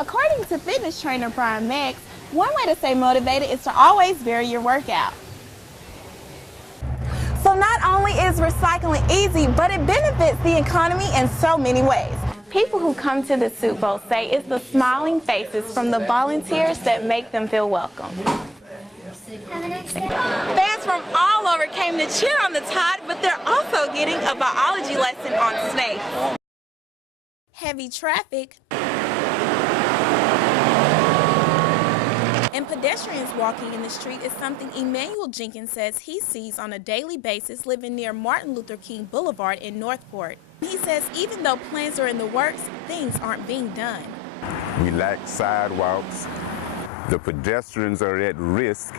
According to fitness trainer Brian Max, one way to stay motivated is to always vary your workout. So not only is recycling easy, but it benefits the economy in so many ways. People who come to the Soup Bowl say it's the smiling faces from the volunteers that make them feel welcome. Fans from all over came to cheer on the Tide, but they're also getting a biology lesson on snakes. Heavy traffic and pedestrians walking in the street is something Emmanuel Jenkins says he sees on a daily basis living near Martin Luther King Boulevard in Northport. He says even though plans are in the works, things aren't being done. We lack sidewalks, the pedestrians are at risk,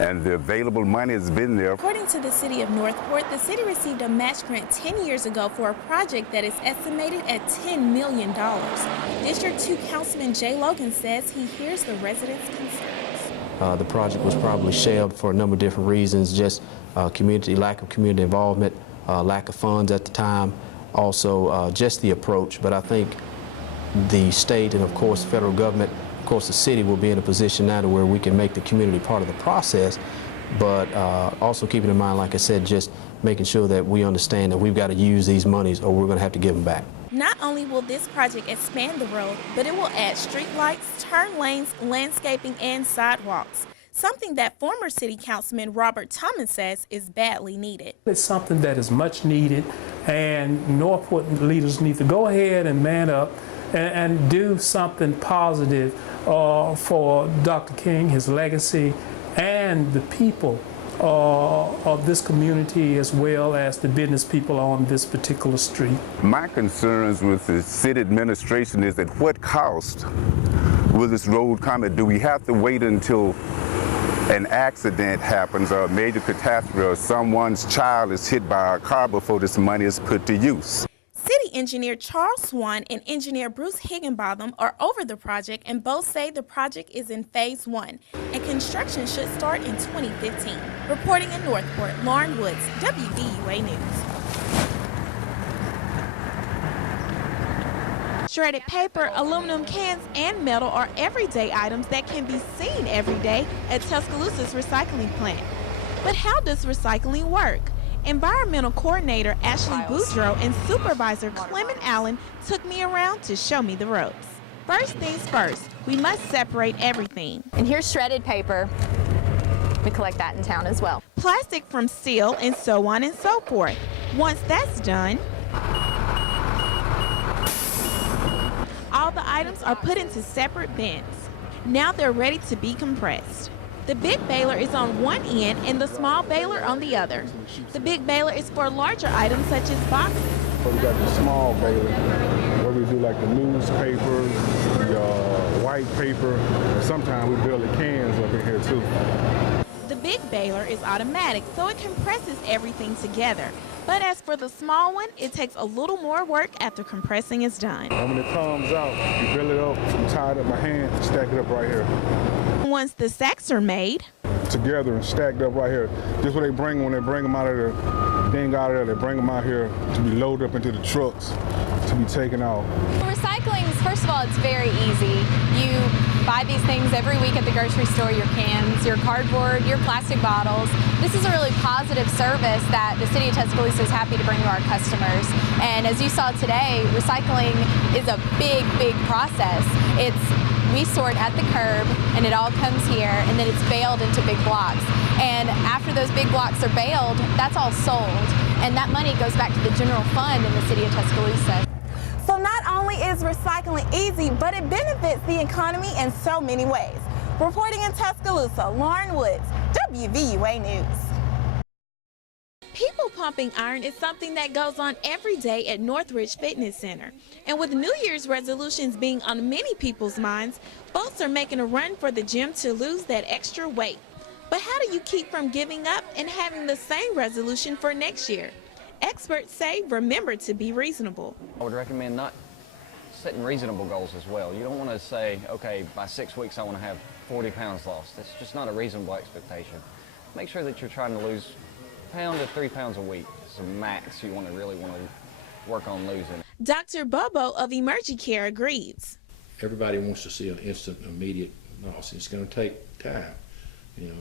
and the available money has been there. According to the city of Northport, the city received a match grant 10 years ago for a project that is estimated at $10 million. District 2 Councilman Jay Logan says he hears the residents' concerns. The project was probably shelved for a number of different reasons, just lack of community involvement, lack of funds at the time, also just the approach. But I think the state and of course the federal government, of course the city will be in a position now to where we can make the community part of the process, but also keeping in mind, like I said, just making sure that we understand that we've got to use these monies or we're going to have to give them back. Not only will this project expand the road, but it will add street lights, turn lanes, landscaping, and sidewalks. Something that former City Councilman Robert Thomas says is badly needed. It's something that is much needed, and Northport leaders need to go ahead and man up and do something positive for Dr. King, his legacy, and the people of this community, as well as the business people on this particular street. My concerns with the city administration is at what cost will this road come at? Do we have to wait until an accident happens or a major catastrophe or someone's child is hit by a car before this money is put to use? City engineer Charles Swan and engineer Bruce Higginbotham are over the project, and both say the project is in phase 1 and construction should start in 2015. Reporting in Northport, Lauren Woods, WVUA News. Shredded paper, aluminum cans, and metal are everyday items that can be seen every day at Tuscaloosa's recycling plant. But how does recycling work? Environmental Coordinator Ashley Boudreau and Supervisor Clement Allen took me around to show me the ropes. First things first, we must separate everything. And here's shredded paper. We collect that in town as well. Plastic from steel, and so on and so forth. Once that's done, all the items are put into separate bins. Now they're ready to be compressed. The big baler is on one end and the small baler on the other. The big baler is for larger items such as boxes. So we got the small baler where we do like the newspapers, the white paper, and sometimes we build the cans up in here too. The big baler is automatic, so it compresses everything together. But as for the small one, it takes a little more work after compressing is done. And when it comes out, you build it up, you tie it up my hand, stack it up right here. Once the sacks are made, together and stacked up right here. This is what they bring when they bring them out of there, they bring them out here to be loaded up into the trucks to be taken out. Recycling, first of all, it's very easy. You buy these things every week at the grocery store, your cans, your cardboard, your plastic bottles. This is a really positive service that the City of Tuscaloosa is happy to bring to our customers. And as you saw today, recycling is a big, big process. We sort at the curb, and it all comes here, and then it's baled into big blocks. And after those big blocks are baled, that's all sold, and that money goes back to the general fund in the City of Tuscaloosa. So not only is recycling easy, but it benefits the economy in so many ways. Reporting in Tuscaloosa, Lauren Woods, WVUA News. People pumping iron is something that goes on every day at Northridge Fitness Center. And with New Year's resolutions being on many people's minds, folks are making a run for the gym to lose that extra weight. But how do you keep from giving up and having the same resolution for next year? Experts say remember to be reasonable. I would recommend not setting reasonable goals as well. You don't want to say, okay, by 6 weeks I want to have 40 pounds lost. That's just not a reasonable expectation. Make sure that you're trying to lose a pound to 3 pounds a week. It's a max you really want to work on losing. Dr. Bobo of Emergicare agrees. everybody wants to see an instant, immediate loss. It's going to take time, you know,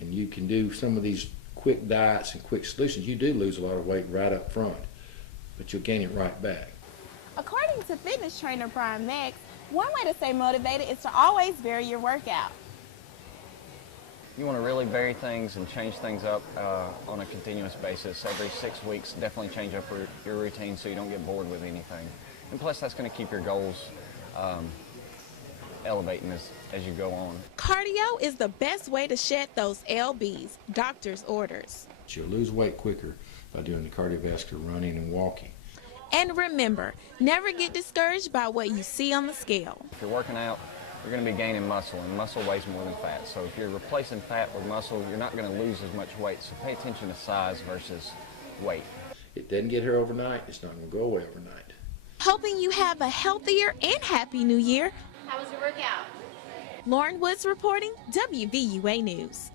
and you can do some of these quick diets and quick solutions. You do lose a lot of weight right up front, but you'll gain it right back. According to fitness trainer Brian Max, one way to stay motivated is to always vary your workout. You want to really vary things and change things up on a continuous basis. Every 6 weeks, definitely change up your routine so you don't get bored with anything. And plus, that's going to keep your goals elevating as you go on. Cardio is the best way to shed those lbs, doctor's orders. You'll lose weight quicker by doing the cardiovascular running and walking. And remember, never get discouraged by what you see on the scale. If you're working out, you're going to be gaining muscle, and muscle weighs more than fat. So if you're replacing fat with muscle, you're not going to lose as much weight. So pay attention to size versus weight. It doesn't get here overnight. It's not going to go away overnight. Hoping you have a healthier and happy new year. How was your workout? Lauren Woods reporting, WVUA News.